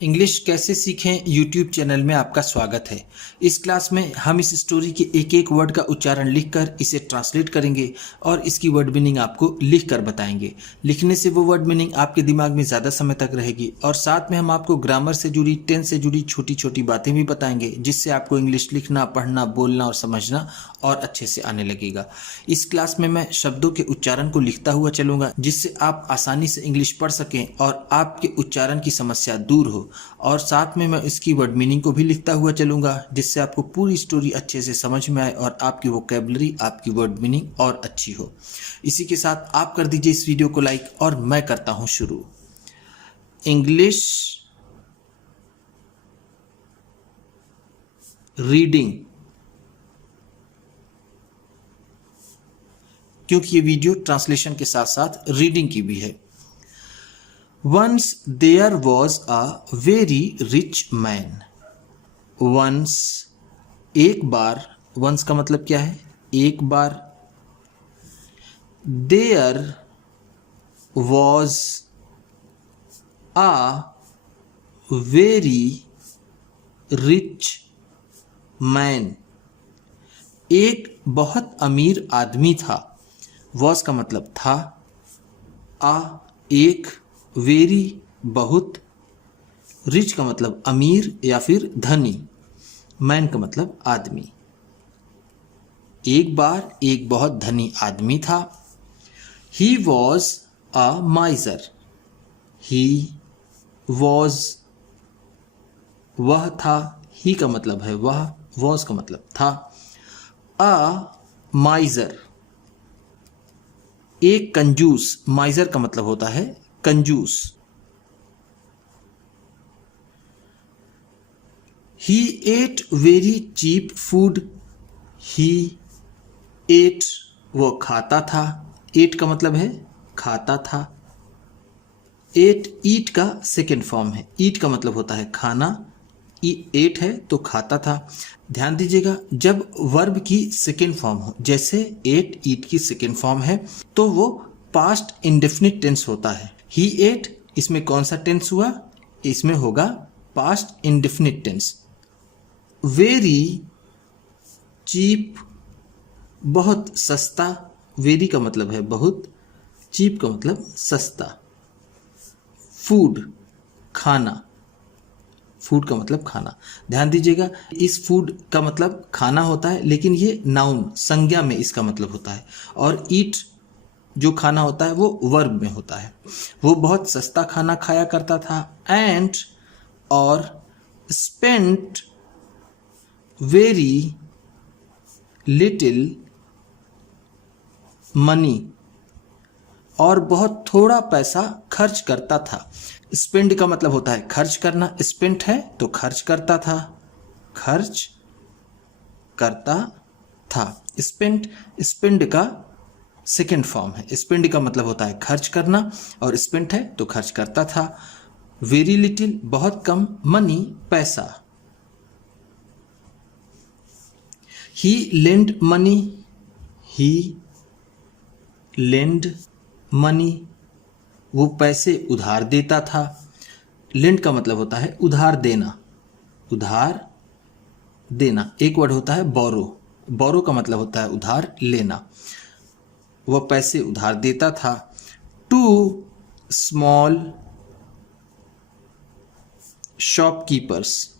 English कैसे सीखें YouTube channel में आपका स्वागत है। इस क्लास में हम इस स्टोरी के एक एक वर्ड का उच्चारण लिखकर इसे ट्रांसलेट करेंगे और इसकी वर्ड मीनिंग आपको लिख कर बताएंगे। लिखने से वो वर्ड मीनिंग आपके दिमाग में ज़्यादा समय तक रहेगी और साथ में हम आपको ग्रामर से जुड़ी, टेंस से जुड़ी छोटी छोटी बातें भी बताएंगे, जिससे आपको इंग्लिश लिखना, पढ़ना, बोलना और समझना और अच्छे से आने लगेगा। इस क्लास में मैं शब्दों के उच्चारण को लिखता हुआ चलूंगा, जिससे आप आसानी से इंग्लिश पढ़ सकें और आपके उच्चारण की समस्या दूर हो। और साथ में मैं इसकी वर्ड मीनिंग को भी लिखता हुआ चलूंगा, जिससे आपको पूरी स्टोरी अच्छे से समझ में आए और आपकी वोकैबुलरी, आपकी वर्ड मीनिंग और अच्छी हो। इसी के साथ आप कर दीजिए इस वीडियो को लाइक और मैं करता हूं शुरू। इंग्लिश रीडिंग, क्योंकि ये वीडियो ट्रांसलेशन के साथ साथ रीडिंग की भी है। Once there was a very rich man. Once, एक बार, once का मतलब क्या है? एक बार। There was a very rich man. एक बहुत अमीर आदमी था। was का मतलब था, a एक, वेरी बहुत, रिच का मतलब अमीर या फिर धनी, मैन का मतलब आदमी। एक बार एक बहुत धनी आदमी था। He was a माइजर। He was, वह था, ही का मतलब है वह, वॉज का मतलब था। अ माइजर, एक कंजूस, माइजर का मतलब होता है कंजूस। ही at very cheap food. He eight, वो खाता था। एट का मतलब है खाता था। एट ईट का सेकेंड फॉर्म है। ईट का मतलब होता है खाना, एट है तो खाता था। ध्यान दीजिएगा, जब वर्ब की सेकेंड फॉर्म हो, जैसे एट ईट की सेकेंड फॉर्म है, तो वो पास्ट इंडेफिनिट टेंस होता है। ही एट, इसमें कौन सा टेंस हुआ? इसमें होगा past indefinite tense. Very cheap, बहुत सस्ता। वेरी का मतलब है बहुत, चीप का मतलब सस्ता। फूड, खाना। फूड का मतलब खाना। ध्यान दीजिएगा, इस फूड का मतलब खाना होता है, लेकिन ये नाउन, संज्ञा में इसका मतलब होता है। और ईट जो खाना होता है वो वर्ब में होता है। वो बहुत सस्ता खाना खाया करता था। एंड, और स्पेंट वेरी लिटिल मनी, और बहुत थोड़ा पैसा खर्च करता था। स्पेंड का मतलब होता है खर्च करना, स्पेंट है तो खर्च करता था, खर्च करता था। स्पेंट, स्पेंड का सेकेंड फॉर्म है। स्पेंड का मतलब होता है खर्च करना और स्पेंट है तो खर्च करता था। वेरी लिटिल, बहुत कम, मनी, पैसा। ही लेंड मनी। ही लेंड मनी, वो पैसे उधार देता था। लेंड का मतलब होता है उधार देना, उधार देना। एक वर्ड होता है बोरो। बोरो का मतलब होता है उधार लेना। वह पैसे उधार देता था। टू स्मॉल शॉपकीपर्स,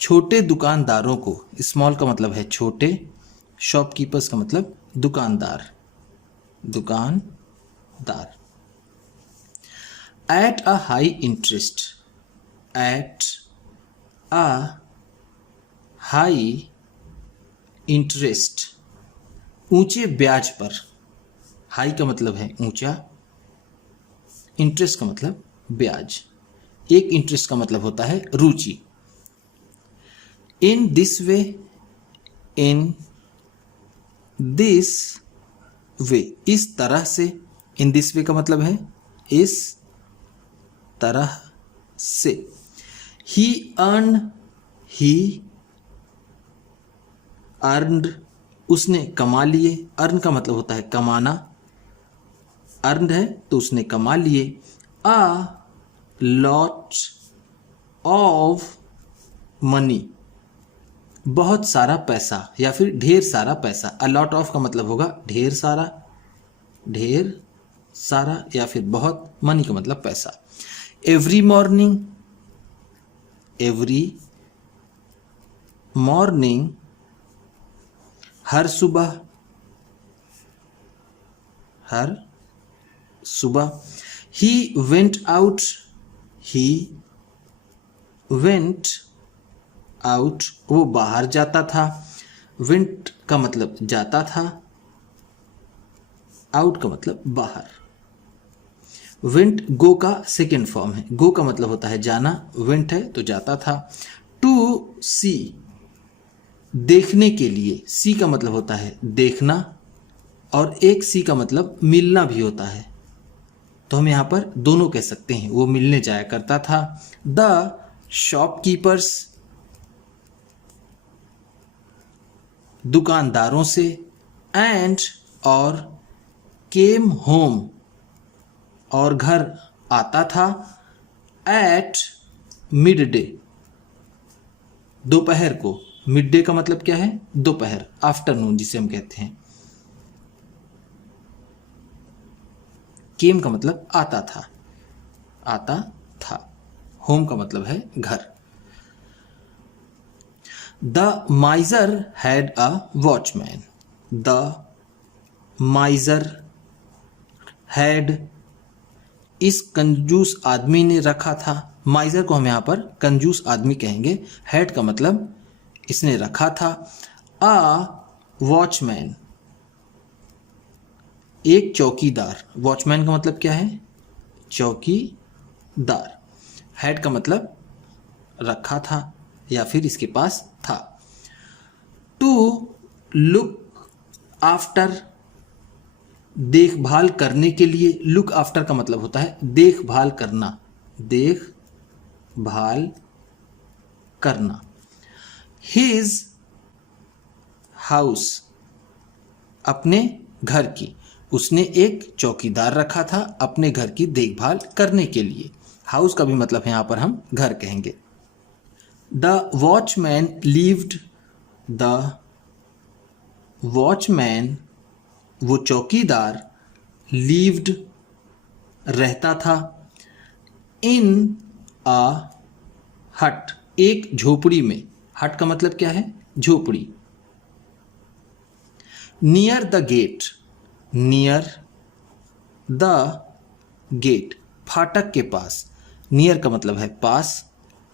छोटे दुकानदारों को। स्मॉल का मतलब है छोटे, शॉपकीपर्स का मतलब दुकानदार, दुकानदार। At a high interest. At a high interest, ऊंचे ब्याज पर। हाई का मतलब है ऊंचा, इंटरेस्ट का मतलब ब्याज। एक इंटरेस्ट का मतलब होता है रुचि। In this way, in this way, इस तरह से। इन दिस वे का मतलब है इस तरह से। ही अर्न, ही अर्नड, उसने कमा लिए। अर्न का मतलब होता है कमाना, अर्नड है तो उसने कमा लिए। अ लॉट ऑफ मनी, बहुत सारा पैसा या फिर ढेर सारा पैसा। अ लॉट ऑफ का मतलब होगा ढेर सारा, ढेर सारा या फिर बहुत, मनी का मतलब पैसा। एवरी मॉर्निंग, एवरी मॉर्निंग, हर सुबह, हर सुबह। He went out, he went out, वो बाहर जाता था। वेंट का मतलब जाता था, आउट का मतलब बाहर। वेंट गो का सेकेंड फॉर्म है। गो का मतलब होता है जाना, वेंट है तो जाता था। टू सी, देखने के लिए। सी का मतलब होता है देखना, और एक सी का मतलब मिलना भी होता है, तो हम यहां पर दोनों कह सकते हैं। वो मिलने जाया करता था। द शॉपकीपर्स, दुकानदारों से। एंड और केम होम, और घर आता था। एट मिड डे, दोपहर को। मिड डे का मतलब क्या है? दोपहर, आफ्टरनून जिसे हम कहते हैं। केम का मतलब आता था, आता था। होम का मतलब है घर। The माइजर had a watchman, the माइजर had, इस कंजूस आदमी ने रखा था। माइजर को हम यहां पर कंजूस आदमी कहेंगे। हैड का मतलब इसने रखा था। अ वॉचमैन, एक चौकीदार। वॉचमैन का मतलब क्या है? चौकीदार। हैड का मतलब रखा था या फिर इसके पास था। टू लुक आफ्टर, देखभाल करने के लिए। लुक आफ्टर का मतलब होता है देखभाल करना, देखभाल करना। हिज हाउस, अपने घर की। उसने एक चौकीदार रखा था अपने घर की देखभाल करने के लिए। हाउस का भी मतलब है यहां पर हम घर कहेंगे। The watchman levied, the watchman, वो चौकीदार, लीव्ड, रहता था। इन अ हट, एक झोपड़ी में। हट का मतलब क्या है? झोपड़ी। Near the gate, near the gate, फाटक के पास। नियर का मतलब है पास,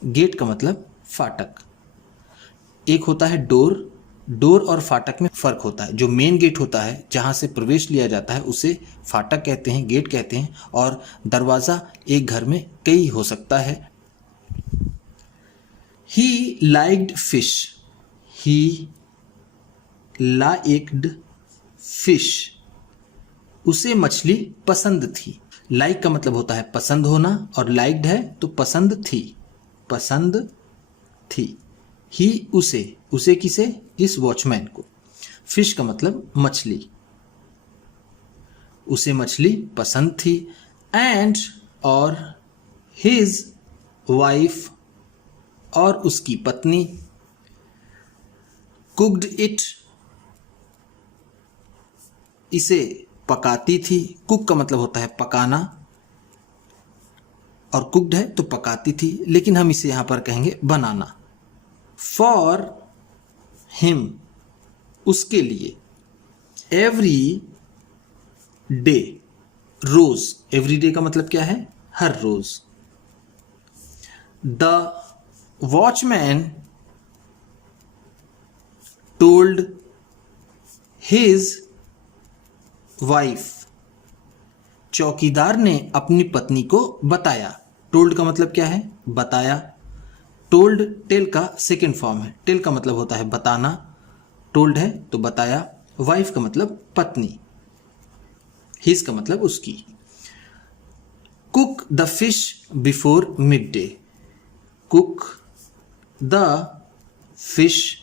गेट का मतलब फाटक। एक होता है डोर, डोर और फाटक में फर्क होता है। जो मेन गेट होता है जहां से प्रवेश लिया जाता है उसे फाटक कहते हैं, गेट कहते हैं। और दरवाजा एक घर में कई हो सकता है। He liked fish, he liked fish, उसे मछली पसंद थी। लाइक का मतलब होता है पसंद होना, और लाइक्ड है तो पसंद थी, पसंद थी। ही उसे, उसे किसे? इस वॉचमैन को। फिश का मतलब मछली, उसे मछली पसंद थी। एंड और हिज वाइफ, और उसकी पत्नी। कुक्ड इट, इसे पकाती थी। कुक का मतलब होता है पकाना, और कुक्ड है तो पकाती थी, लेकिन हम इसे यहां पर कहेंगे बनाना। फॉर हिम, उसके लिए। एवरी डे, रोज। एवरी डे का मतलब क्या है? हर रोज। The watchman told his wife, चौकीदार ने अपनी पत्नी को बताया। टोल्ड का मतलब क्या है? बताया। टोल्ड टेल का सेकेंड फॉर्म है। टेल का मतलब होता है बताना, टोल्ड है तो बताया। वाइफ का मतलब पत्नी, हिज का मतलब उसकी। Cook the fish before mid day, cook the fish,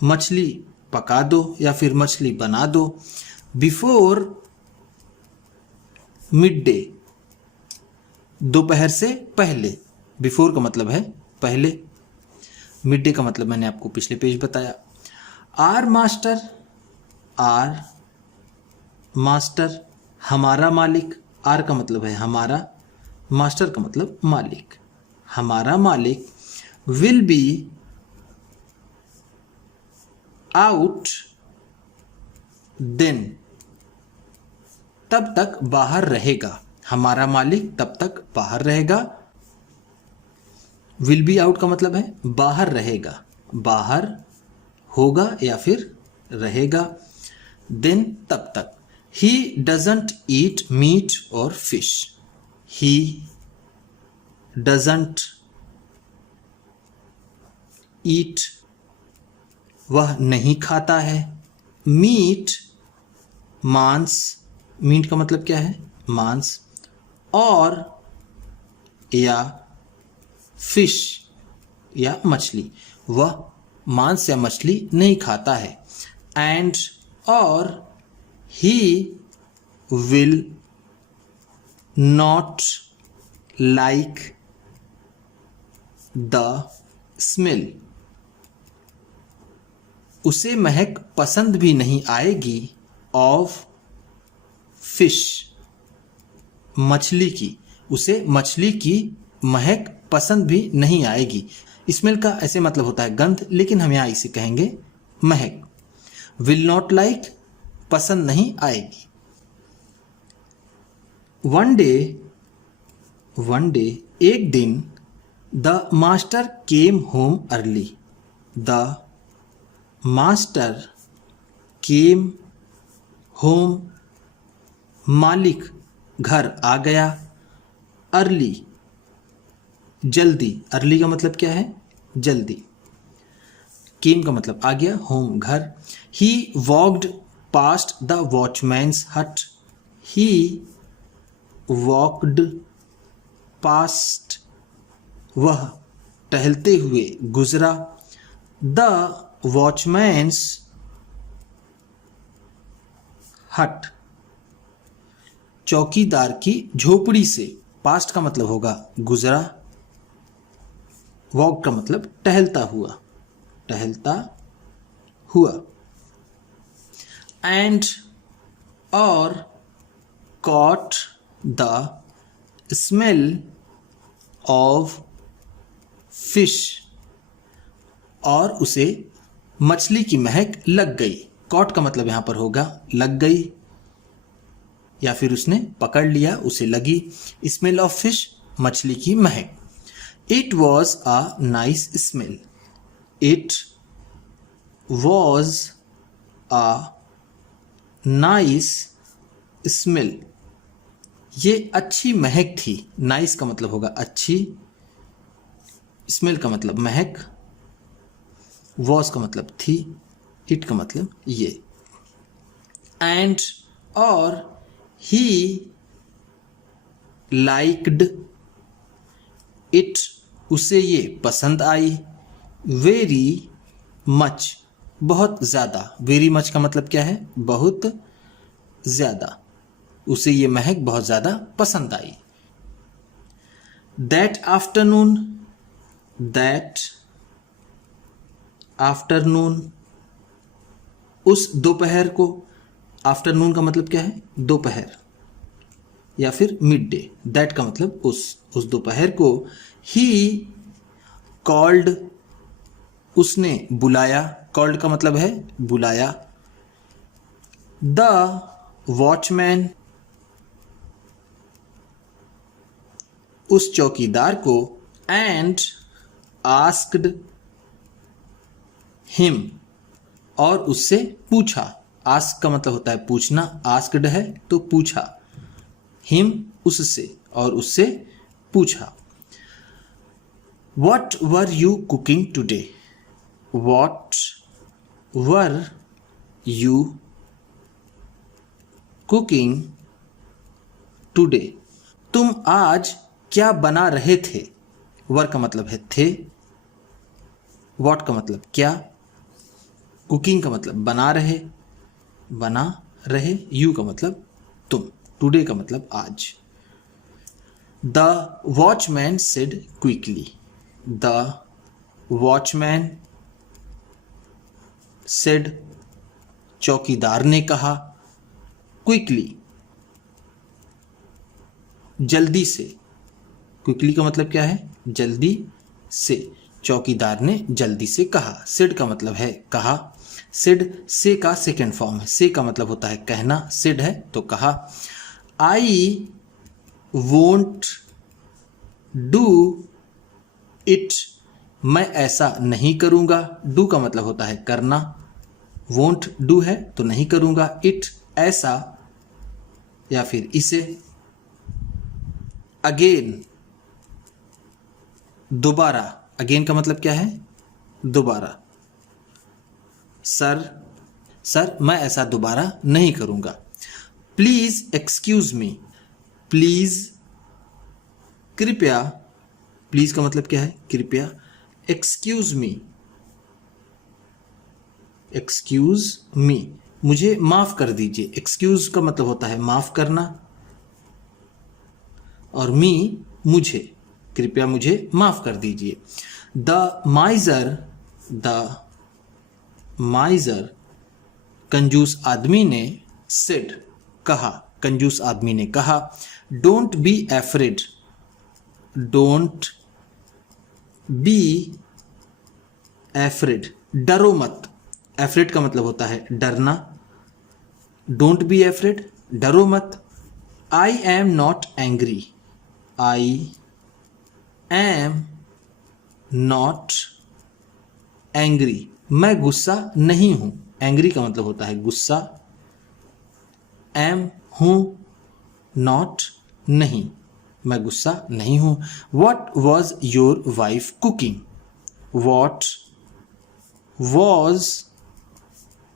मछली पका दो या फिर मछली बना दो। बिफोर मिड डे, दोपहर से पहले, बिफोर का मतलब है पहले, मिड डे का मतलब मैंने आपको पिछले पेज बताया। आर मास्टर, आर मास्टर, हमारा मालिक, आर का मतलब है हमारा, मास्टर का मतलब मालिक, हमारा मालिक विल बी आउट देन, तब तक बाहर रहेगा, हमारा मालिक तब तक बाहर रहेगा। विल बी आउट का मतलब है बाहर रहेगा, बाहर होगा या फिर रहेगा। देन तब तक। ही डजंट ईट मीट और फिश, ही डजंट ईट, वह नहीं खाता है, मीट मांस, मीट का मतलब क्या है मांस, और या फिश या मछली, वह मांस या मछली नहीं खाता है। एंड और he will not like the smell, उसे महक पसंद भी नहीं आएगी, ऑफ फिश, मछली की, उसे मछली की महक पसंद भी नहीं आएगी। स्मेल का ऐसे मतलब होता है गंध, लेकिन हम यहाँ इसे कहेंगे महक। विल नॉट लाइक, पसंद नहीं आएगी। वन डे, एक दिन, the master came home early, the master came home, मालिक घर आ गया, अर्ली जल्दी, अर्ली का मतलब क्या है जल्दी, केम का मतलब आ गया, होम घर। ही वॉक्ड पास्ट द वॉचमैन्स हट, ही वॉक्ड पास्ट, वह टहलते हुए गुजरा, द वॉचमैन्स हट, चौकीदार की झोपड़ी से, पास्ट का मतलब होगा गुजरा, वॉक का मतलब टहलता हुआ, टहलता हुआ। एंड और caught the smell of fish, और उसे मछली की महक लग गई। कॉट का मतलब यहां पर होगा लग गई, या फिर उसने पकड़ लिया, उसे लगी। स्मेल ऑफ फिश, मछली की महक। It was a nice smell, it was a nice smell, ये अच्छी महक थी। नाइस का मतलब होगा अच्छी, स्मेल का मतलब महक, वॉज का मतलब थी, इट का मतलब ये। एंड और ही लाइक्ड इट, उसे ये पसंद आई। वेरी मच, बहुत ज़्यादा। वेरी मच का मतलब क्या है बहुत ज़्यादा, उसे ये महक बहुत ज़्यादा पसंद आई। दैट आफ्टरनून, दैट आफ्टरनून, उस दोपहर को। आफ्टरनून का मतलब क्या है दोपहर या फिर मिड डे। दैट का मतलब उस दोपहर को। ही कॉल्ड, उसने बुलाया। कॉल्ड का मतलब है बुलाया। द वॉचमैन, उस चौकीदार को। एंड आस्क्ड हिम, और उससे पूछा। आस्क का मतलब होता है पूछना, आस्क्ड है तो पूछा। हिम उससे, और उससे पूछा। What were you cooking today? What were you cooking today? तुम आज क्या बना रहे थे? वर का मतलब है थे, वॉट का मतलब क्या, कुकिंग का मतलब बना रहे, यू का मतलब तुम, टुडे का मतलब आज। The watchman said quickly, the watchman said चौकीदार ने कहा, क्विकली जल्दी से, क्विकली का मतलब क्या है, जल्दी से, चौकीदार ने जल्दी से कहा। सेड का मतलब है कहा, सेड से का सेकेंड फॉर्म है, से का मतलब होता है कहना, सेड है तो कहा। आई वोंट डू इट, मैं ऐसा नहीं करूँगा, डू का मतलब होता है करना, वोंट डू है तो नहीं करूँगा, इट ऐसा या फिर इसे, अगेन दोबारा, अगेन का मतलब क्या है, दोबारा, सर मैं ऐसा दोबारा नहीं करूँगा। प्लीज़ एक्सक्यूज़ मी, प्लीज़ कृपया, प्लीज़ का मतलब क्या है कृपया, एक्सक्यूज़ मी मुझे माफ़ कर दीजिए, एक्सक्यूज़ का मतलब होता है माफ़ करना और मी मुझे, कृपया मुझे माफ़ कर दीजिए। द माइज़र कंजूस आदमी ने सेड कहा, कंजूस आदमी ने कहा, don't be afraid, don't be afraid, डरो मत, एफ्रेड का मतलब होता है डरना, डोंट बी एफ्रेड डरो मत। I am not angry, I am not angry, मैं गुस्सा नहीं हूं, एंग्री का मतलब होता है गुस्सा, एम हूं, नॉट नहीं, मैं गुस्सा नहीं हूं। What was your wife cooking, what was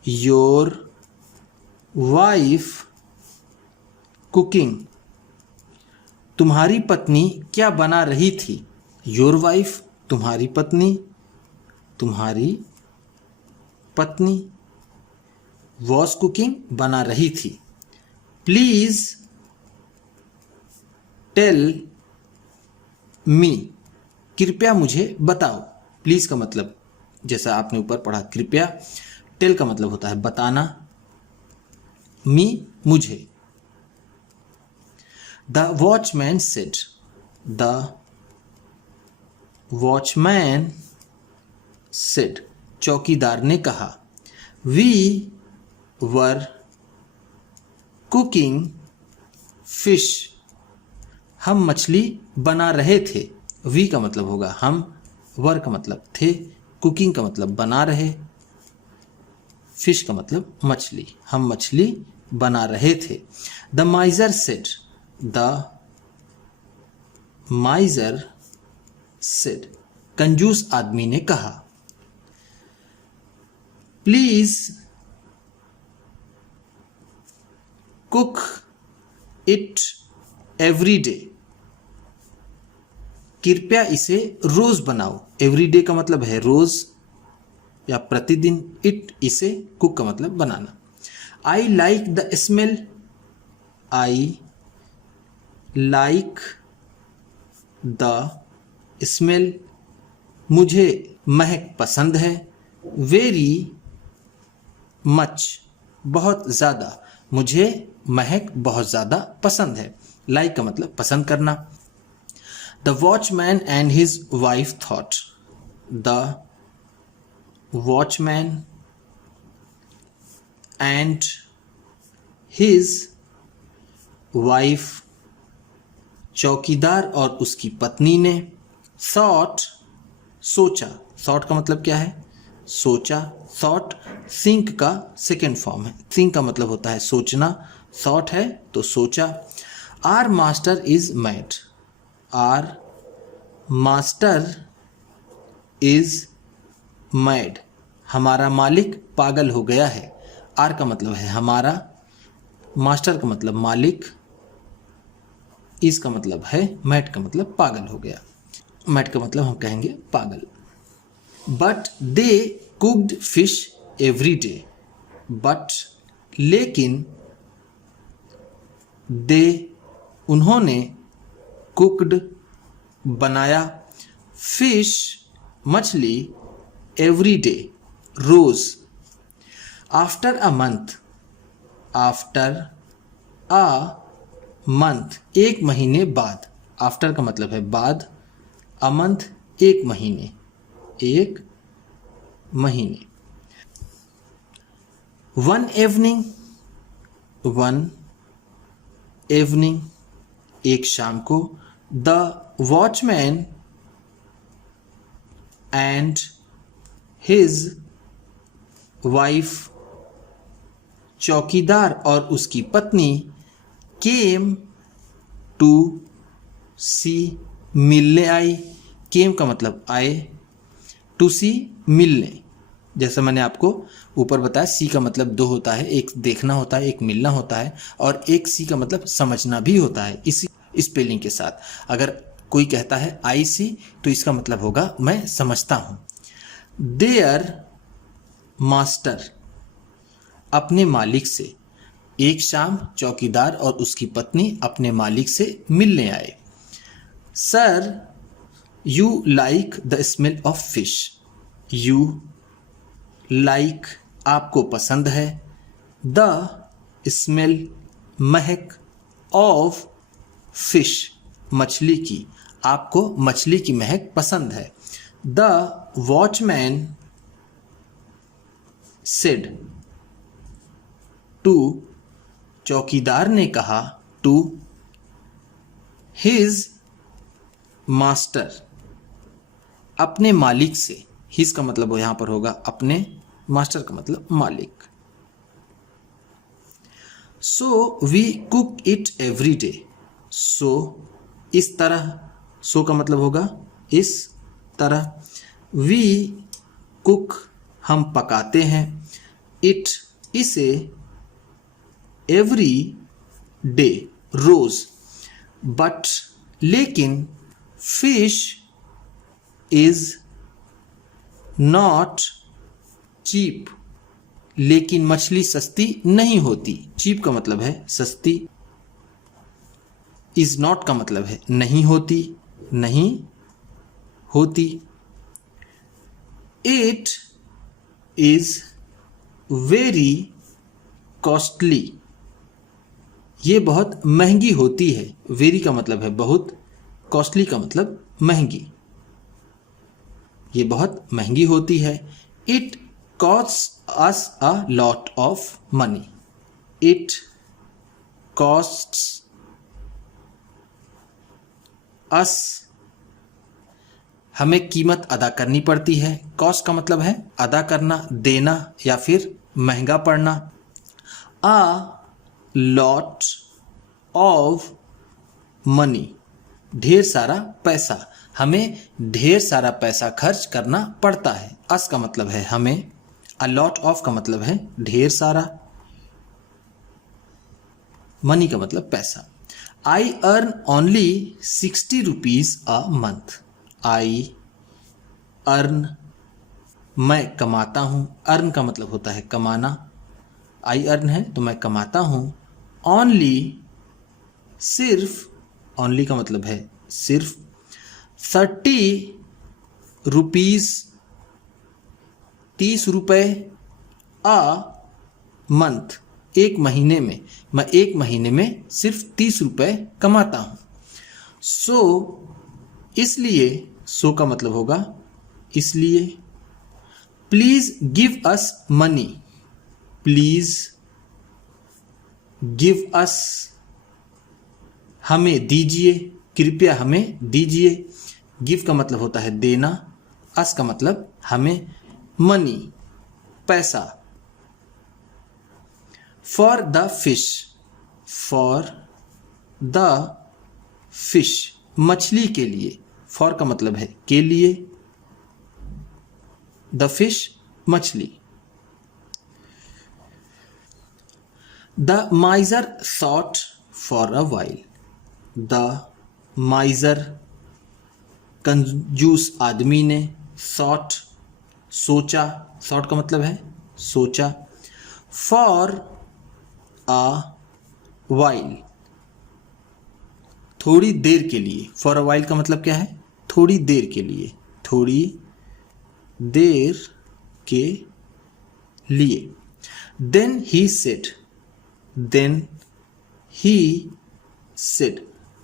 your wife cooking, तुम्हारी पत्नी क्या बना रही थी, योर वाइफ तुम्हारी पत्नी, तुम्हारी पत्नी, वॉज कुकिंग बना रही थी। प्लीज टेल मी, कृपया मुझे बताओ, प्लीज का मतलब जैसा आपने ऊपर पढ़ा कृपया, टेल का मतलब होता है बताना, मी मुझे। The watchman said, the watchman said चौकीदार ने कहा, वी वर कुकिंग फिश, हम मछली बना रहे थे, वी का मतलब होगा हम, वर का मतलब थे, कुकिंग का मतलब बना रहे, फिश का मतलब मछली, हम मछली बना रहे थे। द माइजर सेड, द माइजर सेड कंजूस आदमी ने कहा, please cook it every day, कृपया इसे रोज बनाओ, एवरी डे का मतलब है रोज या प्रतिदिन, इट इसे, कुक का मतलब बनाना। I like the smell, I like the smell, मुझे महक पसंद है, वेरी मच बहुत ज़्यादा, मुझे महक बहुत ज़्यादा पसंद है, लाइक का मतलब पसंद करना। The watchman and his wife thought, the watchman and his wife चौकीदार और उसकी पत्नी ने, थॉट सोचा, थॉट का मतलब क्या है सोचा, थॉट थिंक का सेकेंड फॉर्म है, थिंक का मतलब होता है सोचना, थॉट है तो सोचा। Our master is mad, our master is mad, हमारा मालिक पागल हो गया है, आर का मतलब है हमारा, मास्टर का मतलब मालिक, इस का मतलब है मैड का मतलब पागल हो गया, मैड का मतलब हम कहेंगे पागल। But they cooked fish every day, but लेकिन दे उन्होंने कुकड बनाया, फिश मछली, एवरी डे रोज, after a month, after a month एक महीने बाद, आफ्टर का मतलब है बाद, अ मंथ एक महीने, एक महीने। वन इवनिंग, वन इवनिंग एक शाम को, the watchman and his wife चौकीदार और उसकी पत्नी, केम टू सी मिलने आई, केम का मतलब आए, टू सी मिलने, जैसा मैंने आपको ऊपर बताया सी का मतलब दो होता है, एक देखना होता है, एक मिलना होता है, और एक सी का मतलब समझना भी होता है इसी स्पेलिंग के साथ। अगर कोई कहता है आई सी तो इसका मतलब होगा मैं समझता हूँ। देयर मास्टर अपने मालिक से, एक शाम चौकीदार और उसकी पत्नी अपने मालिक से मिलने आए। Sir you like the smell of fish, you like आपको पसंद है, the smell Mahak, of fish मछली की, आपको मछली की महक पसंद है। द वॉचमैन सेड टू चौकीदार ने कहा, टू हिज मास्टर अपने मालिक से, हिज का मतलब यहां पर होगा अपने, मास्टर का मतलब मालिक। So we cook it every day, so इस तरह, सो का मतलब होगा इस तरह, वी कुक हम पकाते हैं, इट इसे, एवरी डे रोज, बट लेकिन, फिश इज नॉट चीप, लेकिन मछली सस्ती नहीं होती, चीप का मतलब है सस्ती, इज नॉट का मतलब है नहीं होती, नहीं होती। इट इज वेरी कॉस्टली, ये बहुत महंगी होती है, वेरी का मतलब है बहुत, कॉस्टली का मतलब महंगी, ये बहुत महंगी होती है। It cost us a lot of money, it costs us हमें कीमत अदा करनी पड़ती है, कॉस्ट का मतलब है अदा करना, देना या फिर महंगा पड़ना। अ लॉट ऑफ मनी ढेर सारा पैसा, हमें ढेर सारा पैसा खर्च करना पड़ता है। अस का मतलब है हमें, अ लॉट ऑफ का मतलब है ढेर सारा, मनी का मतलब पैसा। I earn only 60 rupees a month, I earn मैं कमाता हूँ, अर्न का मतलब होता है कमाना, आई अर्न है तो मैं कमाता हूँ, ओनली सिर्फ, ओनली का मतलब है सिर्फ, 30 रुपीज 30 रुपये, अ मंथ एक महीने में, मैं एक महीने में सिर्फ 30 रुपये कमाता हूँ। सो इसलिए, सो का मतलब होगा इसलिए। Please give us money, please give us हमें दीजिए, कृपया हमें दीजिए। गिव का मतलब होता है देना, अस का मतलब हमें, मनी पैसा। For the fish, for the fish मछली के लिए, फॉर का मतलब है के लिए, द फिश मछली। The माइजर thought for a while, the माइजर कंजूस आदमी ने, थॉट सोचा, थॉट का मतलब है सोचा, फॉर अ वाइल थोड़ी देर के लिए, फॉर अ वाइल का मतलब क्या है, थोड़ी देर के लिए, थोड़ी देर के लिए। Then he said, then he said,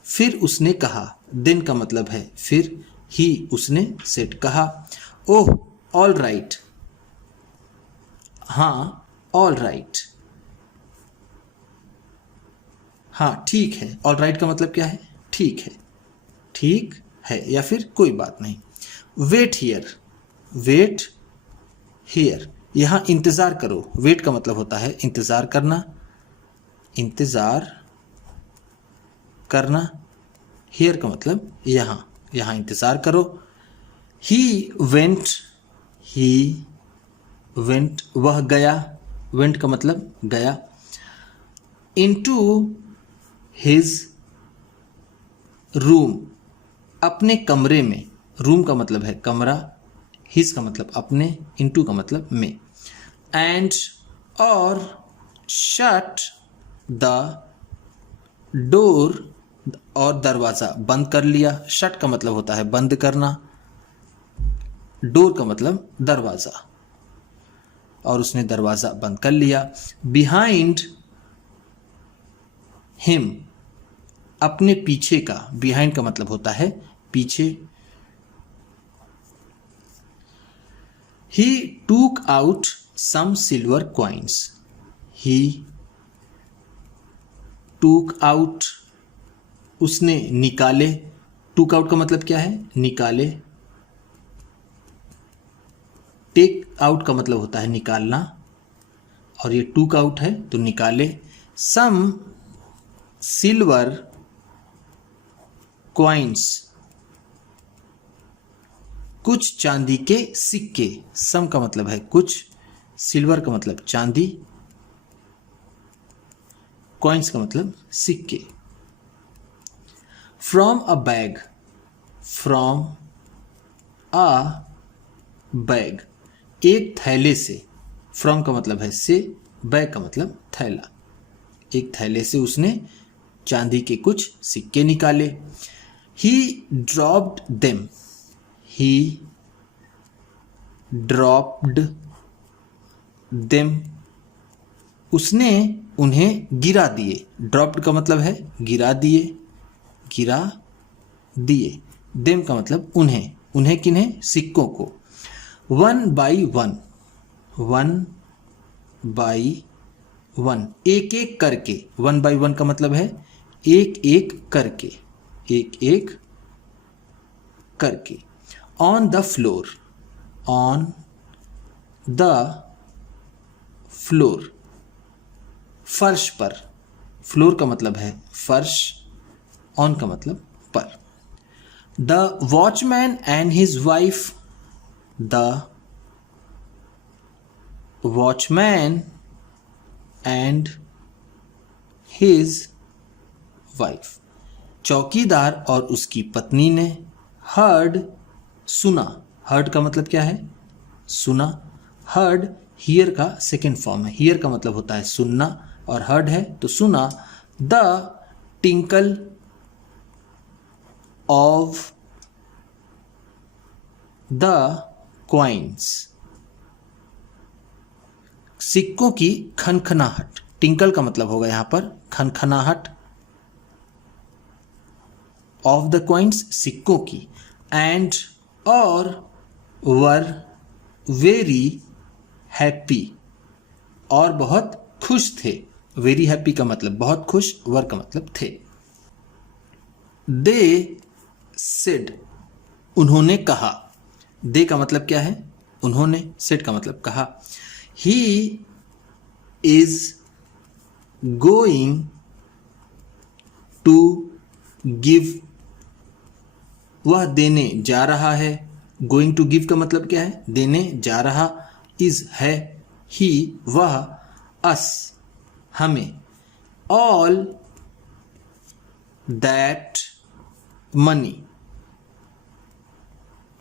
फिर उसने कहा, देन का मतलब है फिर, ही उसने सेड कहा, ओह ऑल राइट, हाँ ऑल राइट, हाँ ठीक है। ऑल राइट का मतलब क्या है, ठीक है, ठीक है या फिर कोई बात नहीं। वेट हियर, वेट हियर, यहाँ इंतज़ार करो। वेट का मतलब होता है इंतज़ार करना, इंतज़ार करना। हियर का मतलब यहाँ, यहाँ इंतज़ार करो। ही वेंट, ही वेंट, वह गया, वेंट का मतलब गया। इनटू हिज रूम, अपने कमरे में, रूम का मतलब है कमरा, हिज का मतलब अपने, इनटू का मतलब में। एंड और शट द डोर, और दरवाज़ा बंद कर लिया। शट का मतलब होता है बंद करना, डोर का मतलब दरवाज़ा, और उसने दरवाज़ा बंद कर लिया। बिहाइंड हिम, अपने पीछे का, बिहाइंड का मतलब होता है पीछे। ही टूक आउट सम सिल्वर कॉइन्स, ही टूक आउट, उसने निकाले। टूक आउट का मतलब क्या है, निकाले। टेक आउट का मतलब होता है निकालना, और ये टूक आउट है तो निकाले। सम सिल्वर कॉइन्स, कुछ चांदी के सिक्के। सम का मतलब है कुछ, सिल्वर का मतलब चांदी, कॉइन्स का मतलब सिक्के। From a bag, from a bag, एक थैले से। फ्रॉम का मतलब है से, बैग का मतलब थैला। एक थैले से उसने चांदी के कुछ सिक्के निकाले। ही ड्रॉप्ड देम, ही ड्रॉप्ड देम, उसने उन्हें गिरा दिए। ड्रॉप्ड का मतलब है गिरा दिए, गिरा दिए। देम का मतलब उन्हें, उन्हें किन्हें, सिक्कों को। One by one, one by one, एक एक करके। वन बाई वन का मतलब है एक एक करके, एक एक करके। On the floor, on the floor, फर्श पर। फ्लोर का मतलब है फर्श, ऑन का मतलब पर। The watchman and his wife, the watchman and his wife, चौकीदार और उसकी पत्नी ने। हर्ड, सुना। हर्ड का मतलब क्या है, सुना। हर्ड हियर का सेकेंड फॉर्म है। हियर का मतलब होता है सुनना, और हर्ड है तो सुना। The tinkle of the coins, सिक्कों की खनखनाहट। टिंकल का मतलब होगा यहां पर खनखनाहट, ऑफ द कॉइन्स, सिक्कों की। एंड और वर वेरी हैप्पी, और बहुत खुश थे। वेरी हैप्पी का मतलब बहुत खुश, वर का मतलब थे। दे सेड, उन्होंने कहा। दे का मतलब क्या है, उन्होंने। सेड का मतलब कहा। He is going to give, वह देने जा रहा है। गोइंग टू गिव का मतलब क्या है, देने जा रहा। इज है, ही वह, अस हमें। ऑल दैट मनी,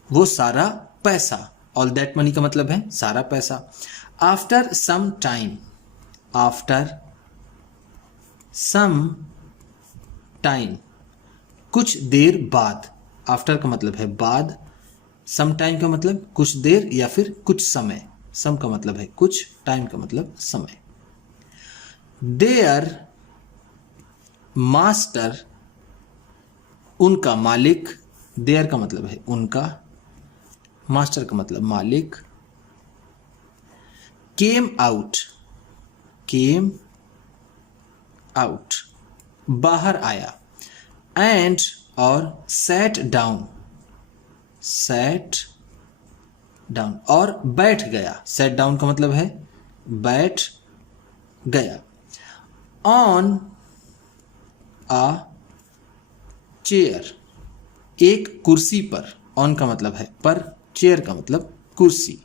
वो सारा पैसा। ऑल दैट मनी का मतलब है सारा पैसा। After some time, after some time, कुछ देर बाद, आफ्टर का मतलब है बाद, सम टाइम का मतलब कुछ देर या फिर कुछ समय, सम का मतलब है कुछ, टाइम का मतलब समय। देयर मास्टर, उनका मालिक, देयर का मतलब है उनका, मास्टर का मतलब मालिक। केम आउट, केम आउट, बाहर आया। एंड, और सैट डाउन, सैट डाउन, और बैठ गया। सैट डाउन का मतलब है बैठ गया। ऑन आ चेयर, एक कुर्सी पर, ऑन का मतलब है पर, चेयर का मतलब कुर्सी।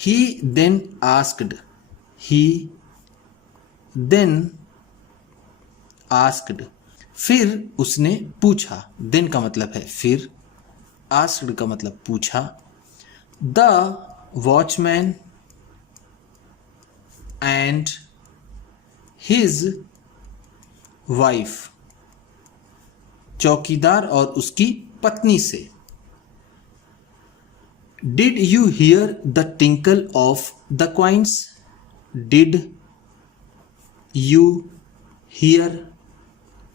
ही देन आस्क्ड, ही देन आस्क्ड, फिर उसने पूछा। देन का मतलब है फिर, आस्क्ड का मतलब पूछा। The watchman and his wife, चौकीदार और उसकी पत्नी से। Did you here the tinkle of the coins, did you here,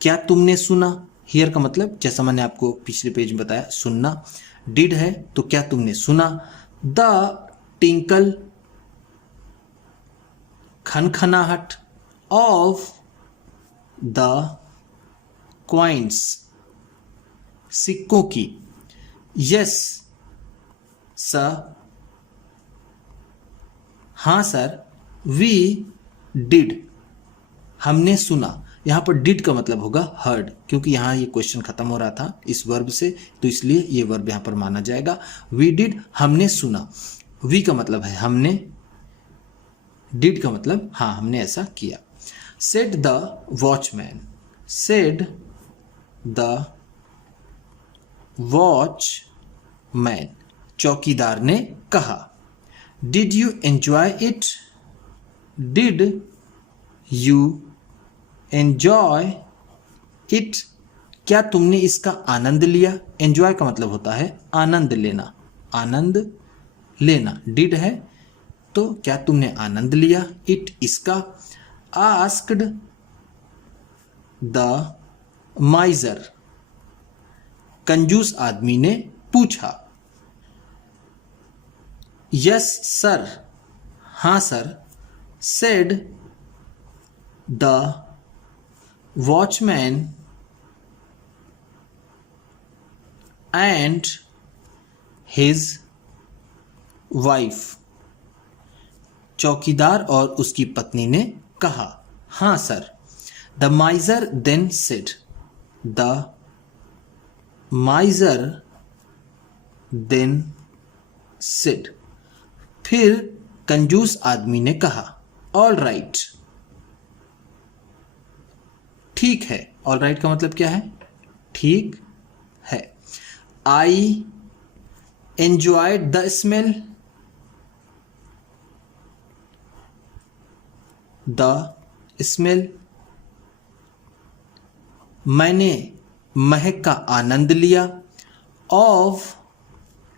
क्या तुमने सुना। हियर का मतलब जैसा मैंने आपको पिछले पेज में बताया सुनना, डिड है तो क्या तुमने सुना। द टिंकल, खनखनाहट, ऑफ द क्वाइंस, सिक्कों की। यस सर, हाँ सर। वी डिड, हमने सुना। यहाँ पर डिड का मतलब होगा हर्ड, क्योंकि यहाँ ये क्वेश्चन खत्म हो रहा था इस वर्ब से, तो इसलिए ये वर्ब यहाँ पर माना जाएगा। वी डिड, हमने सुना। वी का मतलब है हमने, डिड का मतलब हाँ हमने ऐसा किया। Said the watchman, said the watchman, चौकीदार ने कहा। Did you enjoy it, did you enjoy it, क्या तुमने इसका आनंद लिया। एंजॉय का मतलब होता है आनंद लेना, आनंद लेना। डिड है तो क्या तुमने आनंद लिया, इट इसका। आस्क्ड द माइजर, कंजूस आदमी ने पूछा। यस सर, हाँ sir. Said the watchman and his wife, चौकीदार और उसकी पत्नी ने कहा। हाँ sir. The miser then said, the miser then said, फिर कंजूस आदमी ने कहा। ऑल राइट, ठीक है। ऑल राइट का मतलब क्या है, ठीक है। I enjoyed the smell, the smell, मैंने महक का आनंद लिया। ऑफ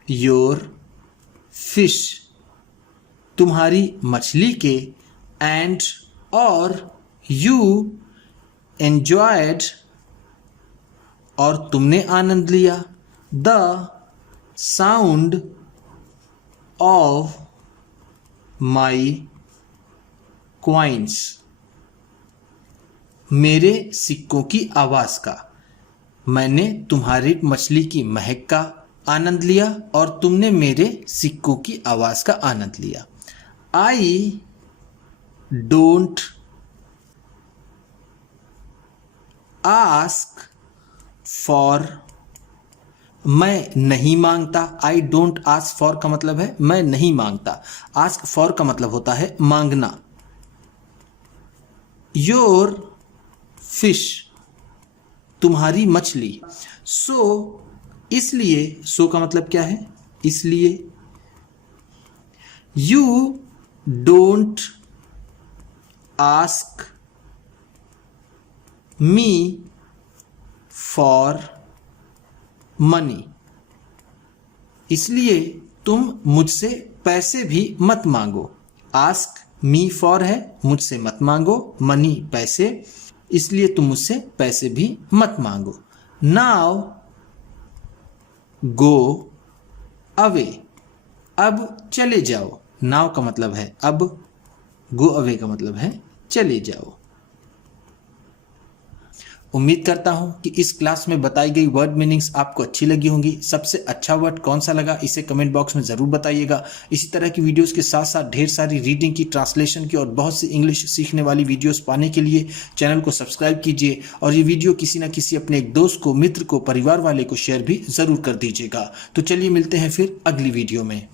योर फिश, तुम्हारी मछली के। एंड, और यू एंजॉयड, और तुमने आनंद लिया। The sound of my coins, मेरे सिक्कों की आवाज का। मैंने तुम्हारी मछली की महक का आनंद लिया और तुमने मेरे सिक्कों की आवाज का आनंद लिया। आई डोंट आस्क फॉर, मैं नहीं मांगता। आई डोंट आस्क फॉर का मतलब है मैं नहीं मांगता। आस्क फॉर का मतलब होता है मांगना। योर फिश, तुम्हारी मछली। सो, इसलिए। सो का मतलब क्या है, इसलिए। You don't ask me for money, इसलिए तुम मुझसे पैसे भी मत मांगो। आस्क मी फॉर है मुझसे मत मांगो, मनी पैसे, इसलिए तुम मुझसे पैसे भी मत मांगो। नाउ गो अवे, अब चले जाओ। नाउ का मतलब है अब, गो अवे का मतलब है चले जाओ। उम्मीद करता हूं कि इस क्लास में बताई गई वर्ड मीनिंग्स आपको अच्छी लगी होंगी। सबसे अच्छा वर्ड कौन सा लगा इसे कमेंट बॉक्स में ज़रूर बताइएगा। इसी तरह की वीडियोस के साथ साथ ढेर सारी रीडिंग की, ट्रांसलेशन की और बहुत सी इंग्लिश सीखने वाली वीडियोस पाने के लिए चैनल को सब्सक्राइब कीजिए और ये वीडियो किसी न किसी अपने एक दोस्त को, मित्र को, परिवार वाले को शेयर भी ज़रूर कर दीजिएगा। तो चलिए मिलते हैं फिर अगली वीडियो में।